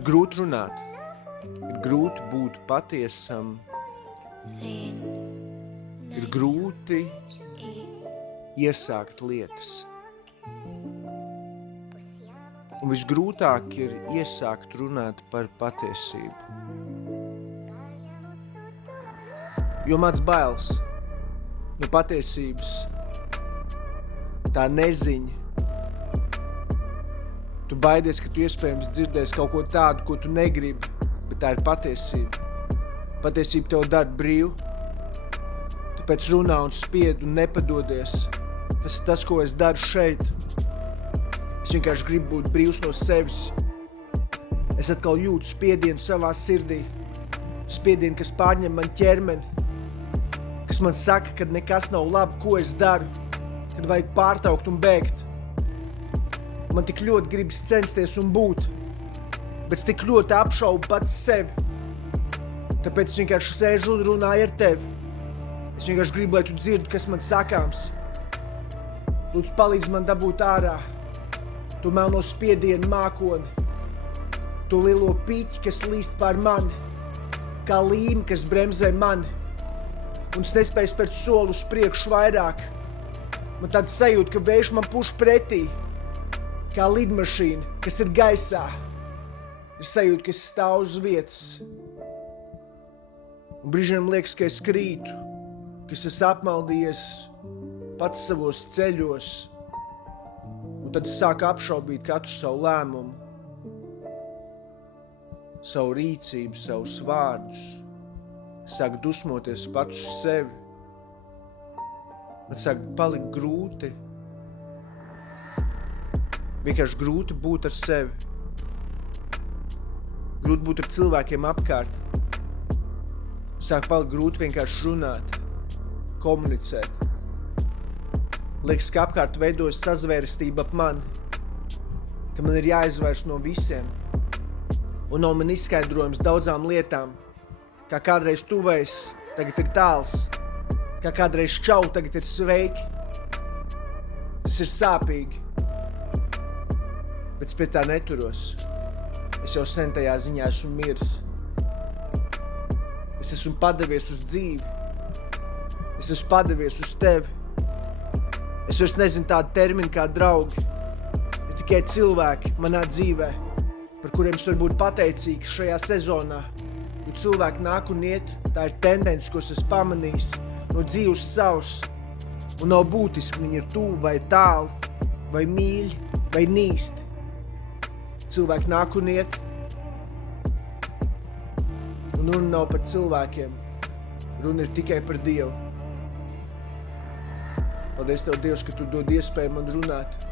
Ir grūti runāt, ir grūti būt patiesam, ir grūti iesākt lietas. Un visgrūtāk ir iesākt runāt par patiesību. Jo mans bailes no patiesības, tā neziņa. Tu baidies, ka tu iespējams dzirdēsi kaut ko tādu, ko tu negribi, bet tā ir patiesība. Patiesība tev dara brīvu, tāpēc runā un spied un nepadodies. Tas ir tas, ko es daru šeit. Es vienkārši gribu būt brīvs no sevis. Es atkal jūtu spiedienu savā sirdī. Spiedienu, kas pārņem man ķermeni. Kas man saka, kad nekas nav labi, ko es daru. Kad vajag pārtraukt un bēgt. Man tik ļoti gribas censties un būt. Bet tik ļoti apšaubu pats sevi. Tāpēc es vienkārši sēžu un runāju ar tevi. Es vienkārši gribu, lai tu dzirdi, kas man sakāms. Lūdzu, palīdz man dabūt ārā. Tu melno spiedienu mākoni, tu lielo piķi, kas līst pār mani, kā līme, kas bremzē mani, un es nespēju spērt soli uz priekšu vairāk. Man tāda sajūta, ka vējš man puš pretī, kā lidmašīna, kas ir gaisā. Ir sajūta, ka es stāvu uz vietas. Un brīžiem liekas, ka es krītu, ka es esmu apmaldījies pats savos ceļos. Un tad es sāku apšaubīt katru savu lēmumu, savu rīcību, savus vārdus. Es sāku dusmoties pats uz sevi. Man sāk palikt grūti. Vienkārši grūti būt ar sevi. Grūti būt ar cilvēkiem apkārt. Sāk palikt grūti vienkārši runāt, komunicēt. Liekas, ka apkārt veidojas sazvērestība ap mani, ka man ir jāizvairs no visiem. Un nav man izskaidrojums daudzām lietām, kā kādreiz tuvējs, tagad ir tāls, kā kādreiz čau, tagad ir sveiki. Tas ir sāpīgi, bet es pie tā neturos. Es jau sen tajā ziņā esmu miris. Es esmu padevies uz dzīvi. Es esmu padevies uz tevi. Es vairs nezinu tādu terminu kā draugi. Ir tikai cilvēki manā dzīvē, par kuriem es varu būt pateicīgs šajā sezonā. Jo cilvēki nāk un iet, tā ir tendence, ko es esmu pamanījis no dzīves savas. Un nav būtiski, viņi ir tuvu vai tālu, vai mīļi, vai nīsti. Cilvēki nāk un iet. Un runa nav par cilvēkiem. Runa ir tikai par Dievu. Paldies Tev, Dievs, ka Tu dod iespēju man runāt.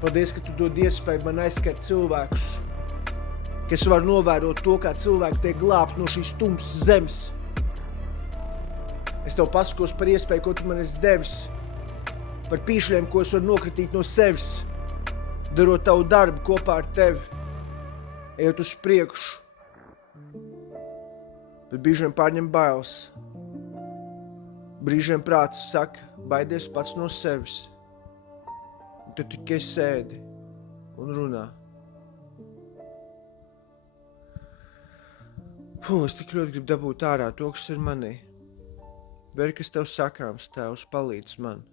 Paldies, ka Tu dod iespēju man aizskart cilvēkus. Ka es varu novērot to, kā cilvēki tiek glābti no šīs tumsas zemes. Es Tev pasakos par iespēju, ko Tu man esi devis. Par pīšļiem, ko es varu nokritīt no sevis. Darot Tavu darbu kopā ar Tevi. Ejot uz priekšu. Bet brīžiem pārņem bailes. Brīžiem prāts saka, baidies pats no sevis. Un tu tikai sēdi un runā. Es tik ļoti gribu dabūt ārā to, kas ir manī. Vai kas Tev sakāms, Tēvs, palīdz man.